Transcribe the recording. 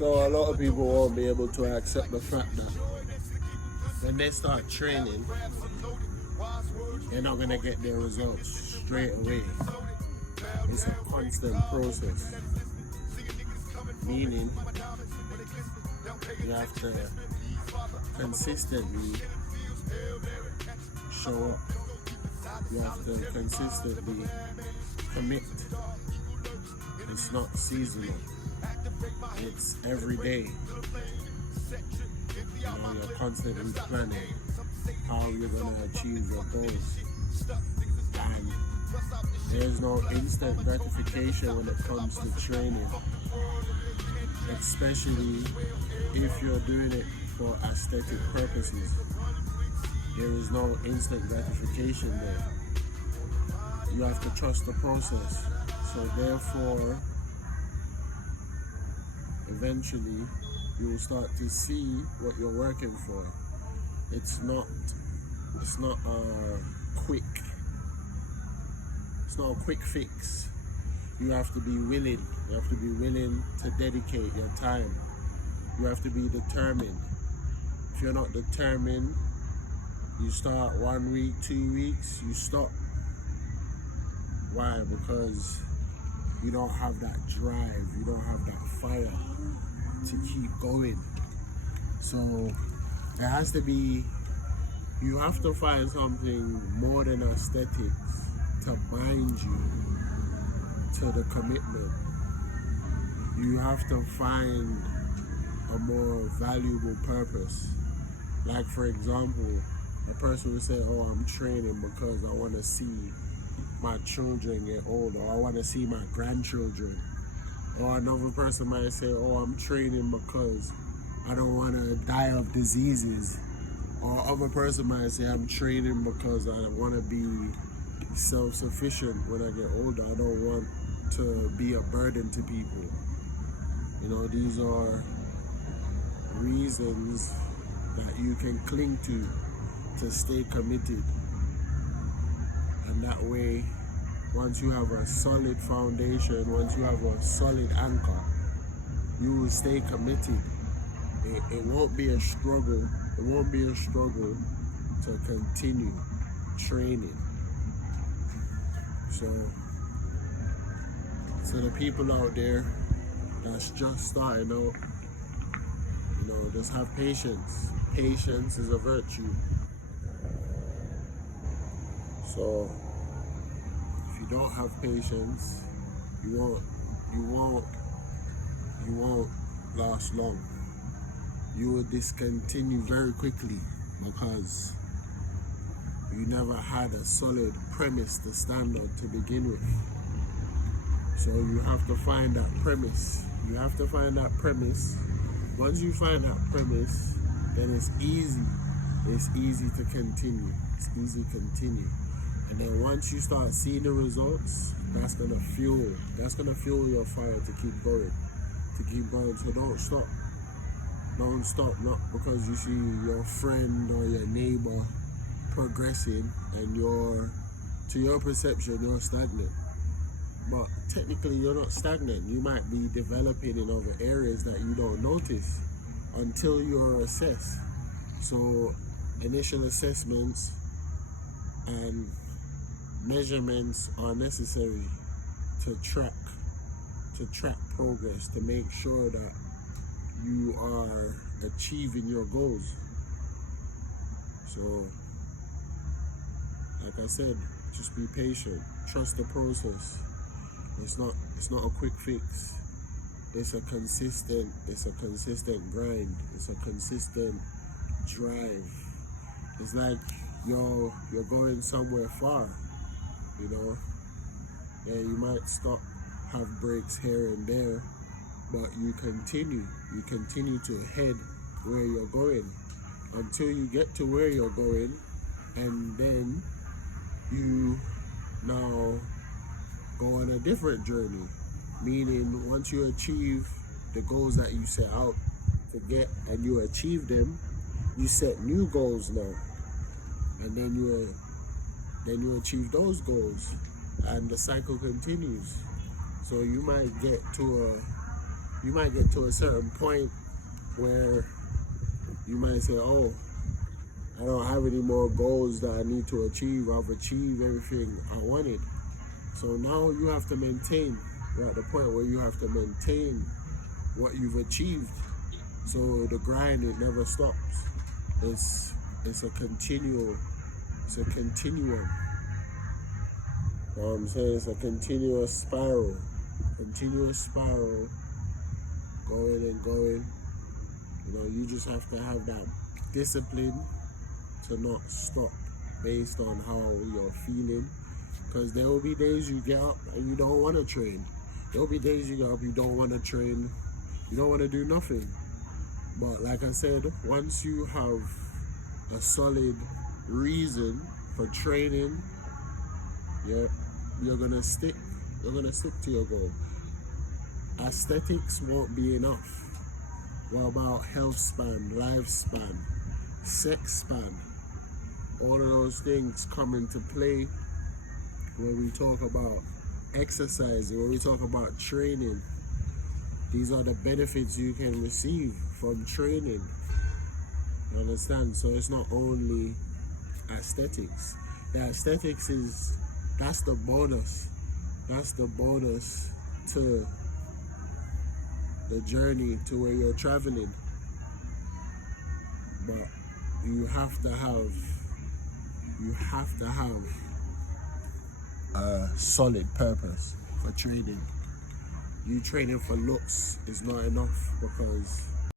So a lot of people won't be able to accept the fact that when they start training, they're not gonna get their results straight away. It's a constant process. Meaning you have to consistently show up. You have to consistently commit. It's not seasonal. It's every day. You're constantly planning how you're going to achieve your goals. And there's no instant gratification when it comes to training, especially if you're doing it for aesthetic purposes. There is no instant gratification there. You have to trust the process. So therefore, eventually, you will start to see what you're working for. It's not a quick fix. You have to be willing. You have to be willing to dedicate your time. You have to be determined. If you're not determined, you start 1 week, 2 weeks, you stop. Why? Because you don't have that drive, you don't have that fire to keep going. So there has to be, you have to find something more than aesthetics to bind you to the commitment. You have to find a more valuable purpose. Like for example, a person will say, oh, I'm training because I want to see my children get older, or I want to see my grandchildren. Or another person might say, oh, I'm training because I don't want to die of diseases. Or other person might say, I'm training because I want to be self-sufficient when I get older. I don't want to be a burden to people. You know, these are reasons that you can cling to stay committed. And that way, once you have a solid foundation, once you have a solid anchor, you will stay committed. It won't be a struggle. It won't be a struggle to continue training. So the people out there that's just starting out, you know, just have patience. Patience is a virtue. So if you don't have patience, you won't last long. You will discontinue very quickly because you never had a solid premise to stand on to begin with. So you have to find that premise. You have to find that premise. Once you find that premise, then it's easy. It's easy to continue. It's easy to continue. And then once you start seeing the results, that's gonna fuel your fire to keep going. So don't stop. Don't stop, not because you see your friend or your neighbor progressing and to your perception, you're stagnant. But technically you're not stagnant. You might be developing in other areas that you don't notice until you're assessed. So initial assessments and measurements are necessary to track progress, to make sure that you are achieving your goals. So like I said, just be patient, trust the process. It's not a quick fix. It's a consistent grind. It's a consistent drive. It's like you're going somewhere far, you know. Yeah, you might stop, have breaks here and there, but you continue to head where you're going until you get to where you're going, and then you now go on a different journey. Meaning, once you achieve the goals that you set out to get and you achieve them, you set new goals now, and then you achieve those goals, and the cycle continues. So you might get to you might get to a certain point where you might say, oh, I don't have any more goals that I need to achieve. I've achieved everything I wanted. So now you have to maintain. You're at the point where you have to maintain what you've achieved. So the grind, it never stops. It's a continuum. You know what I'm saying? It's a continuous spiral. Going and going. You know, you just have to have that discipline to not stop based on how you're feeling. Because there will be days you get up and you don't want to train. There will be days you get up, you don't want to train. You don't want to do nothing. But like I said, once you have a solid reason for training, you're gonna stick. You're gonna stick to your goal. Aesthetics won't be enough. What about health span, lifespan, sex span? All of those things come into play when we talk about exercising, when we talk about training. These are the benefits you can receive from training. You understand? So it's not only aesthetics. The aesthetics that's the bonus. That's the bonus to the journey to where you're traveling. But you have to have a solid purpose for training. You training for looks is not enough, because